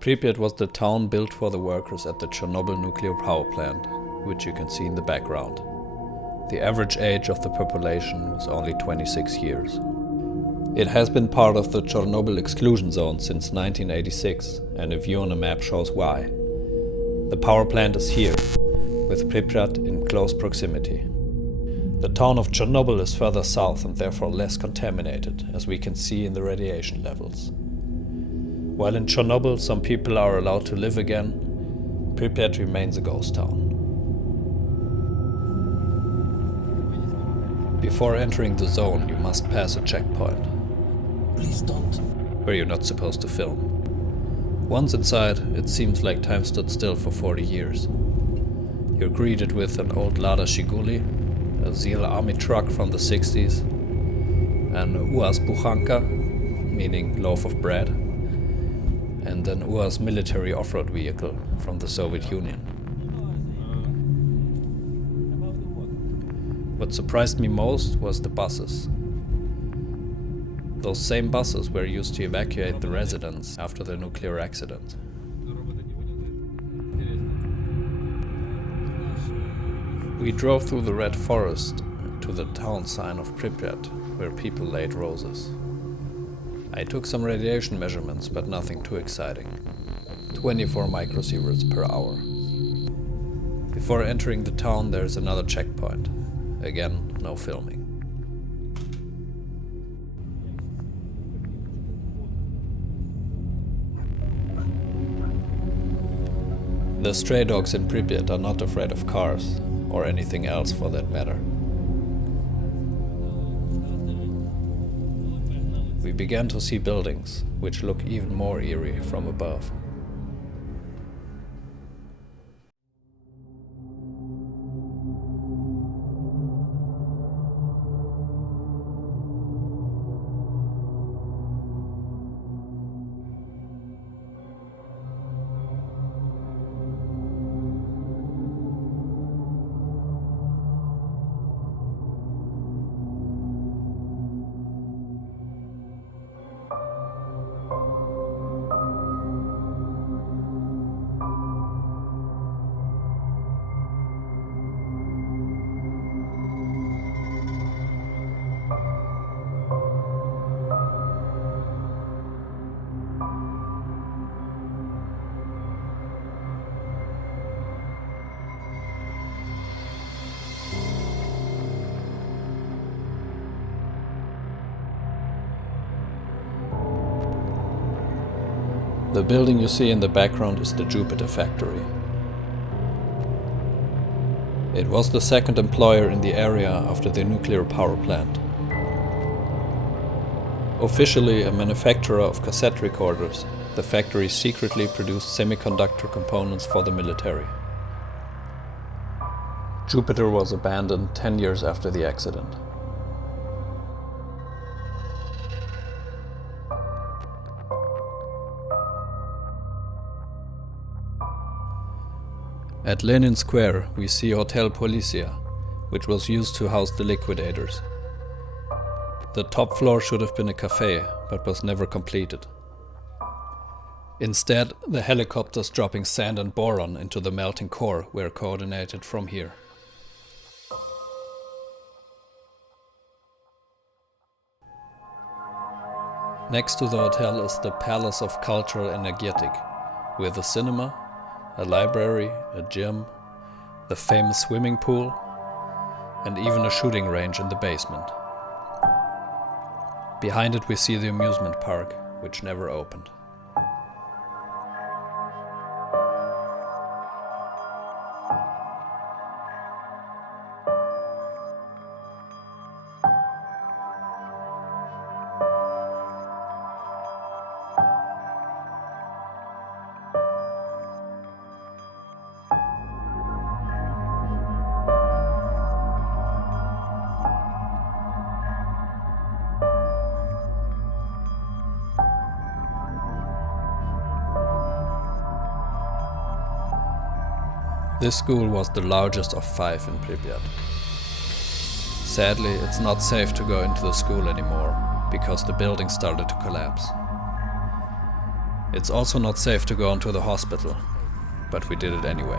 Pripyat was the town built for the workers at the Chornobyl Nuclear Power Plant, which you can see in the background. The average age of the population was only 26 years. It has been part of the Chornobyl exclusion zone since 1986, and a view on a map shows why. The power plant is here, with Pripyat in close proximity. The town of Chornobyl is further south and therefore less contaminated, as we can see in the radiation levels. While in Chornobyl some people are allowed to live again, Pripyat remains a ghost town. Before entering the zone, you must pass a checkpoint. Please don't. Where you're not supposed to film. Once inside, it seems like time stood still for 40 years. You're greeted with an old Lada Shiguli, a ZEAL army truck from the 60s, an UAZ Buchanka, meaning loaf of bread, and an UAZ military off-road vehicle from the Soviet Union. What surprised me most was the buses. Those same buses were used to evacuate the residents after the nuclear accident. We drove through the red forest to the town sign of Pripyat, where people laid roses. I took some radiation measurements, but nothing too exciting. 24 microsieverts per hour. Before entering the town, there is another checkpoint. Again, no filming. The stray dogs in Pripyat are not afraid of cars, or anything else for that matter. We began to see buildings, which look even more eerie from above. The building you see in the background is the Jupiter factory. It was the second employer in the area after the nuclear power plant. Officially a manufacturer of cassette recorders, the factory secretly produced semiconductor components for the military. Jupiter was abandoned 10 years after the accident. At Lenin Square, we see Hotel Polissya, which was used to house the liquidators. The top floor should have been a cafe, but was never completed. Instead, the helicopters dropping sand and boron into the melting core were coordinated from here. Next to the hotel is the Palace of Cultural Energetik, with a cinema, a library, a gym, the famous swimming pool, and even a shooting range in the basement. Behind it we see the Amusement Park, which never opened. This school was the largest of 5 in Pripyat. Sadly, it's not safe to go into the school anymore, because the building started to collapse. It's also not safe to go into the hospital, but we did it anyway.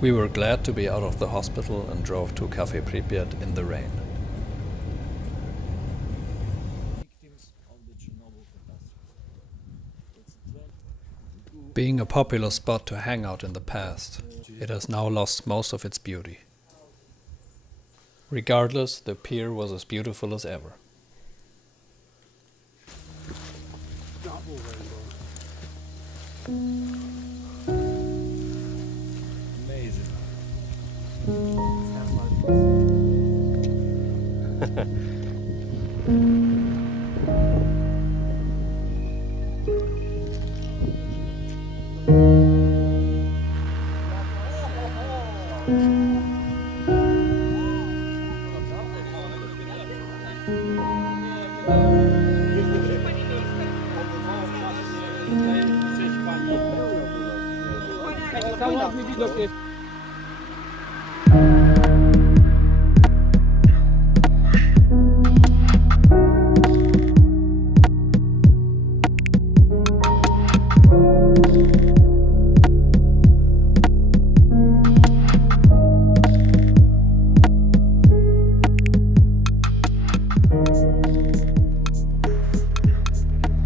We were glad to be out of the hospital and drove to Café Pripyat in the rain. Victims of the Chernobyl catastrophe. Being a popular spot to hang out in the past, it has now lost most of its beauty. Regardless, the pier was as beautiful as ever. Amazing.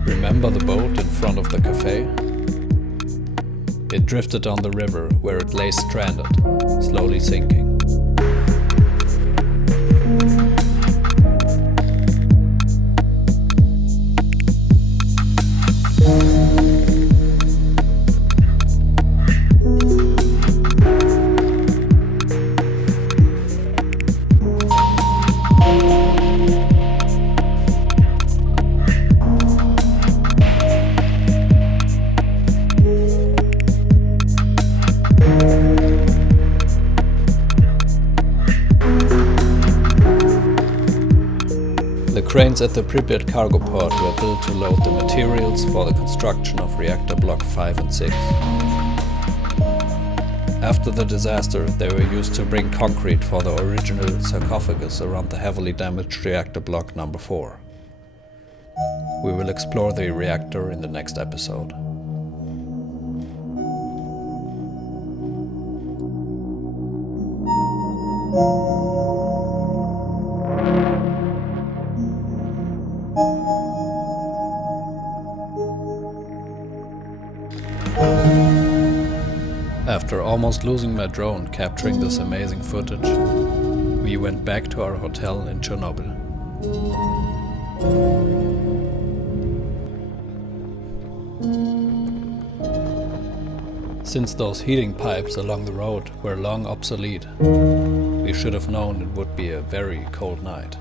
Remember the boat in front of the cafe? It drifted down the river where it lay stranded, slowly sinking. The cranes at the Pripyat cargo port were built to load the materials for the construction of reactor block 5 and 6. After the disaster, they were used to bring concrete for the original sarcophagus around the heavily damaged reactor block number 4. We will explore the reactor in the next episode. After almost losing my drone capturing this amazing footage, we went back to our hotel in Chernobyl. Since those heating pipes along the road were long obsolete, we should have known it would be a very cold night.